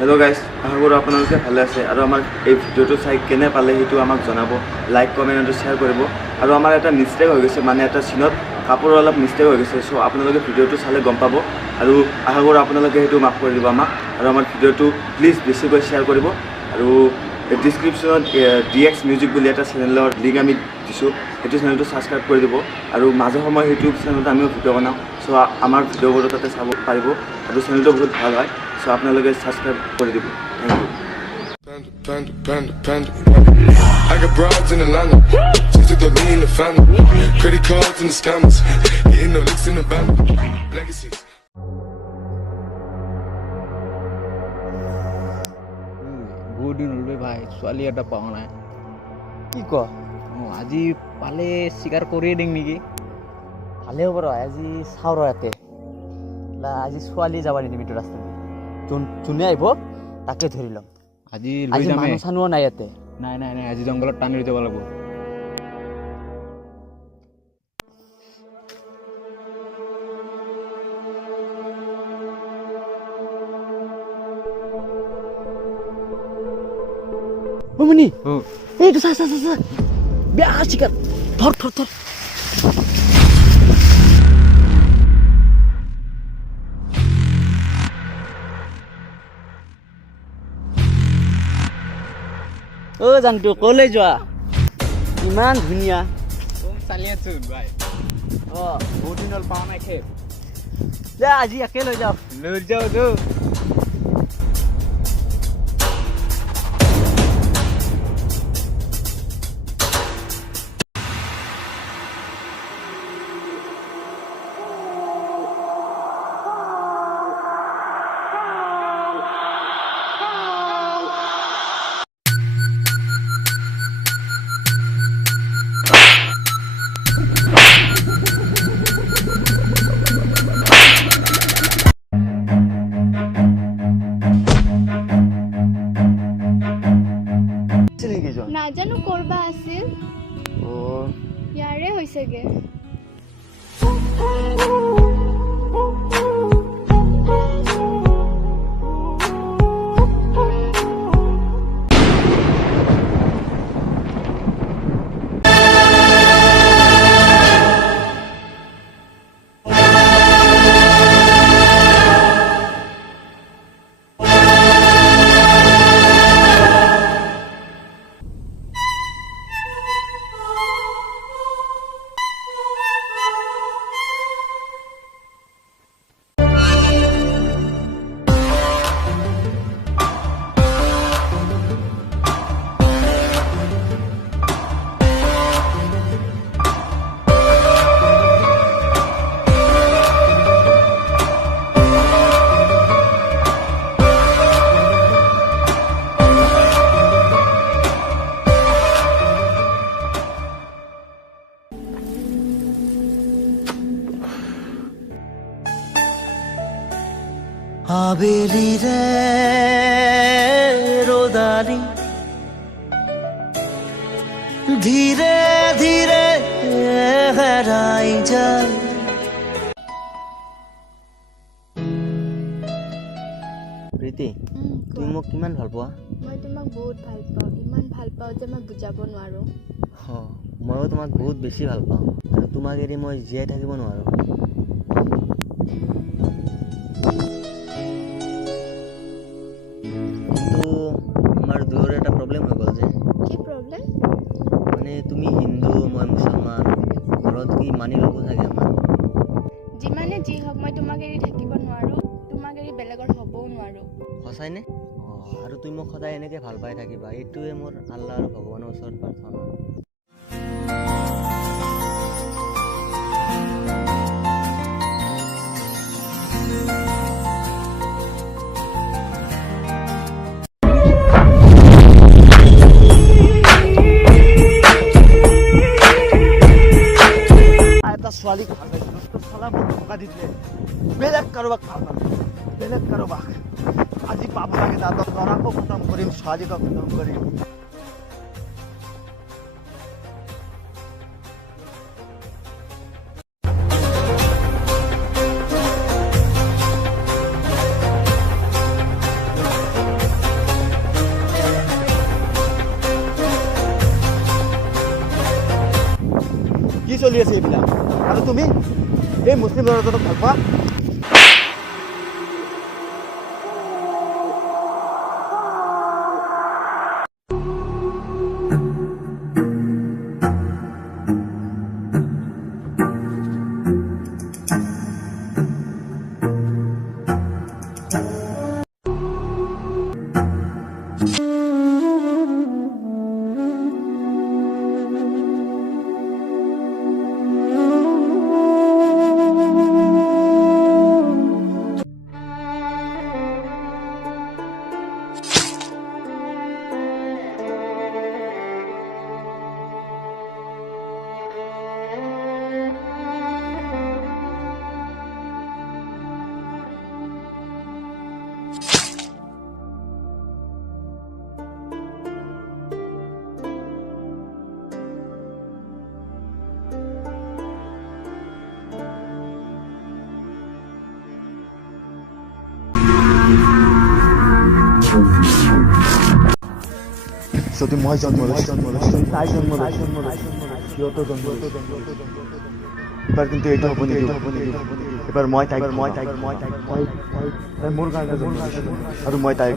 Hello' guys, আশা কৰোঁ আপোনালোকে ভালে আছে আৰু আমাৰ এই ভিডিঅ'টো চাই কেনে পালে সেইটো আমাক জনাব। লাইক কমেণ্ট আৰু শ্বেয়াৰ কৰিব। আৰু আমাৰ এটা মিষ্টেক হৈ গৈছে, মানে এটা চিনত কাপোৰৰ অলপ মিষ্টেক হৈ গৈছে। চ' আপোনালোকে ভিডিঅ'টো চালে গম পাব আৰু আশা কৰোঁ আপোনালোকে সেইটো মাফ কৰি দিব আমাক। আৰু আমাৰ ভিডিঅ'টো প্লিজ বেছিকৈ শ্বেয়াৰ কৰিব। আৰু ডিছক্ৰিপশ্যনত DX মিউজিক বুলি এটা চেনেলৰ লিংক আমি দিছোঁ, সেইটো চেনেলটো ছাবস্ক্ৰাইব কৰি দিব। আৰু মাজে সময়ে সেইটো চেনেলত আমিও ভিডিঅ' বনাওঁ, চ' আমাৰ ভিডিঅ'বোৰো তাতে চাব পাৰিব আৰু চেনেলটো বহুত ভাল হয়। চ' আপোনালোকে ছাবস্ক্ৰাইব কৰি দিব। Thank you. I got broads in Atlanta, just took the lean in the family, credit cards and the scammers, hitting the licks in the band, legacies. বহুত দিন হ'ল ভাই, ছোৱালী এটা পোৱা নাই। কি ক আজি পালে চিকাৰ কৰিয়ে দিম নেকি? ভালে হ'ব ৰ আজি চাওঁ ৰ ইয়াতে আজি ছোৱালী যাব নিদিম এইটো ৰাস্তা দি যোনে আহিব তাকে ধৰি ল'ম। আজি আজি লৈ যামে। মানুহ চানুহ নাই ইয়াতে। নাই নাই নাই, আজি জংঘলত টানি লৈ যাব লাগিব। মনি এইটো চা চা চা চা বেয়া চিকাৰ ধৰ ধৰ ধৰ জানটো কলৈ যোৱা? ইমান ধুনীয়া। চালি আছো ভাই। বহুত দিন হ'ল পোৱা নাই খেত। যা আজি একে লৈ যাওঁ। লৈ যাওঁ তো। নাজানো কৰবা আছিল। ইয়াৰে হৈছেগে। আবেলি ৰে ৰোদালি ধীৰে ধীৰে হেৰাই যায়। প্ৰীতি তুমি মোক কিমান ভাল পোৱা? মই তোমাক বহুত ভাল পাওঁ, ইমান ভাল পাওঁ যে মই বুজাব নোৱাৰোঁ। ময়ো তোমাক বহুত বেছি ভাল পাওঁ আৰু তোমাক এৰি মই জীয়াই থাকিব নোৱাৰোঁ। কিন্তু আমাৰ দুয়োৰে এটা প্ৰব্লেম হৈ গ'ল যে। কি প্ৰব্লেম? মানে তুমি হিন্দু মই মুছলমান, ঘৰত কি মানি ল'ব চাগে আমাৰ। যিমানে যি হওক মই তোমাক এৰি থাকিব নোৱাৰোঁ, তোমাক এৰি বেলেগৰ হ'বও নোৱাৰোঁ। সঁচাইনে? আৰু তুমি মোক সদায় এনেকৈ ভাল পাই থাকিবা, এইটোৱে মোৰ আল্লাহ আৰু ভগৱানৰ ওচৰত প্ৰাৰ্থনা। এটা ছোৱালীক ভাল পাইছিলোঁ, চালা মোক ধোকা দি দিলে। বেলেগ কাৰোবাক ভাল পালোঁ, বেলেগ কাৰোবাক। আজি পাব লাগে তাহাঁতক, ল'ৰাকো খতম কৰিম, ছোৱালীকো খতম কৰিম। চলি আছে এইবিলাক আৰু তুমি এই মুছলিম ল'ৰাজনক ভাল পোৱা যদি মই জন্ম লৈছোঁ তাই জন্ম লৈছোঁ সিহঁতো জন্ম এবাৰ কিন্তু এইটো হ'ব নিদিওঁ এবাৰ মই তাইক তাই মোৰ কাৰণে জন্ম লৈছোঁ আৰু মই তাইৰ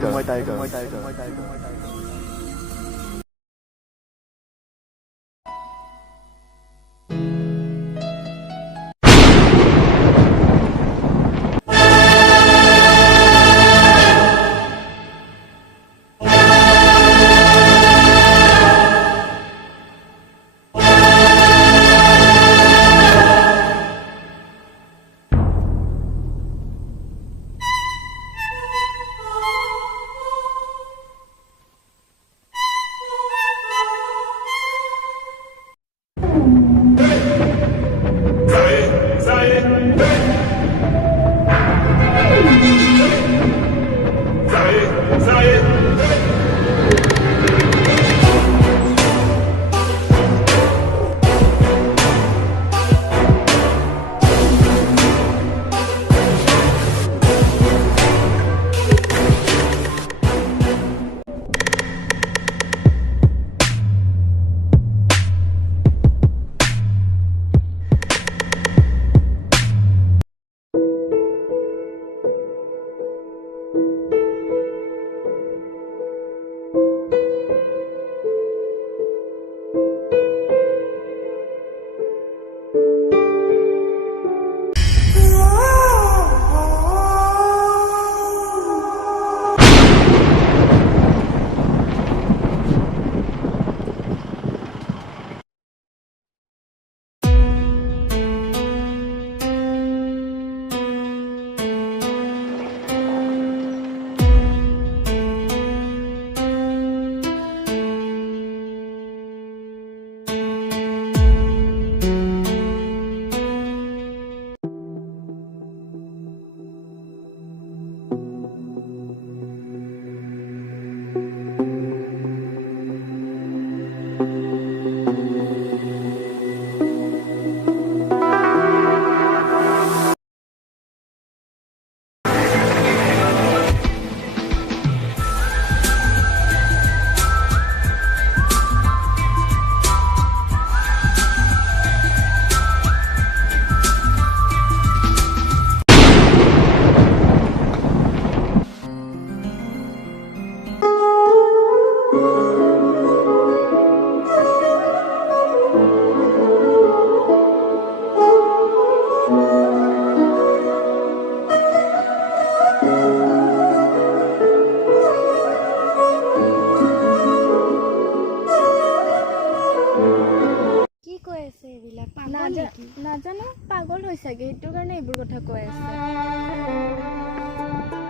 নাজানো পাগল হৈছাগে সেইটো কাৰণে এইবোৰ কথা কৈ আছে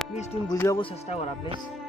প্লিজ তুমি বুজি পাব চেষ্টা কৰা প্লিজ